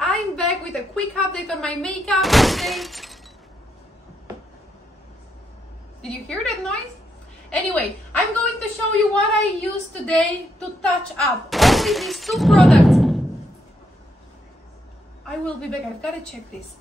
I'm back with a quick update on my makeup today. Did you hear that noise? Anyway, I'm going to show you what I used today to touch up only these two products. I will be back. I've got to check this.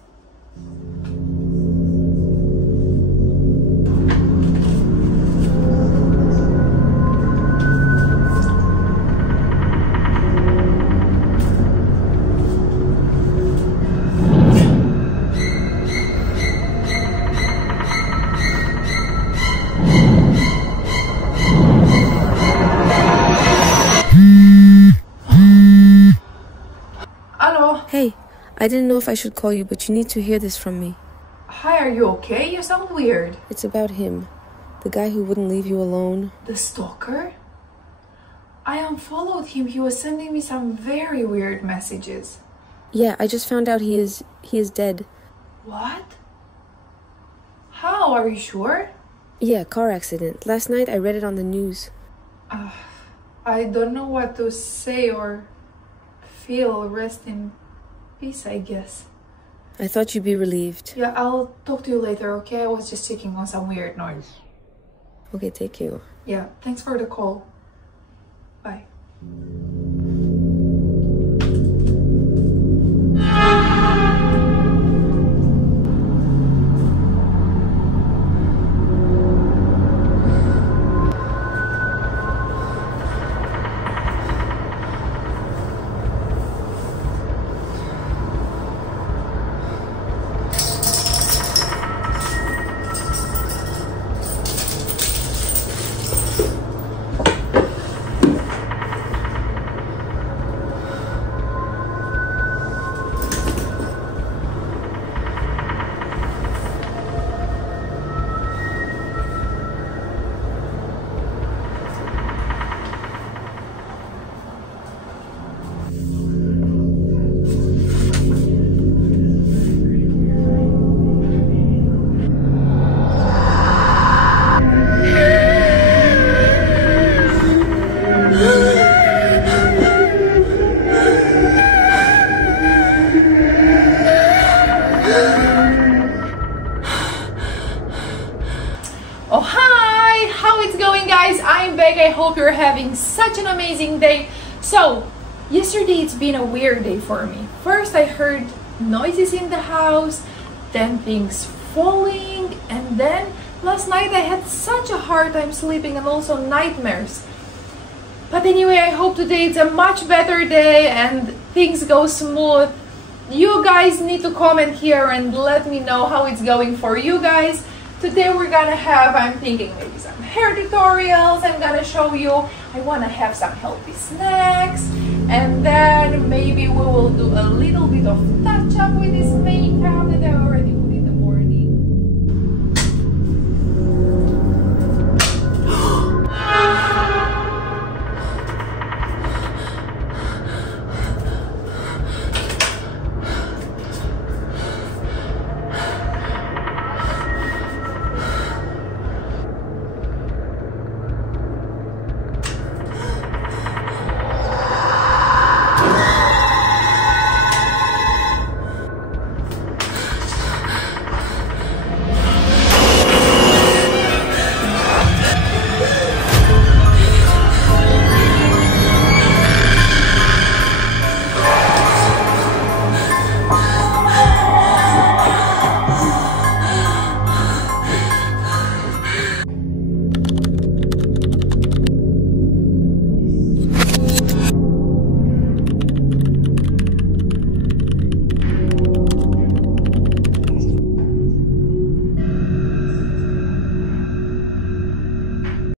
Hey, I didn't know if I should call you, but you need to hear this from me. Hi, are you okay? You sound weird. It's about him. The guy who wouldn't leave you alone. The stalker? I unfollowed him. He was sending me some very weird messages. Yeah, I just found out he is dead. What? How? Are you sure? Yeah, car accident. Last night I read it on the news. I don't know what to say or feel. Rest in peace, I guess. I thought you'd be relieved. Yeah, I'll talk to you later, okay? I was just checking on some weird noise. Okay, take care. Yeah, thanks for the call. Bye. Oh, hi! How it's going, guys? I'm back. I hope you're having such an amazing day. So, yesterday it's been a weird day for me. First, I heard noises in the house, then things falling, and then last night I had such a hard time sleeping and also nightmares. But anyway, I hope today it's a much better day and things go smooth. You guys need to comment here and let me know how it's going for you guys. Today we're gonna have, I'm thinking maybe some hair tutorials. I'm gonna show you, I wanna have some healthy snacks, and then maybe we will do a little bit of touch up with this makeup that I already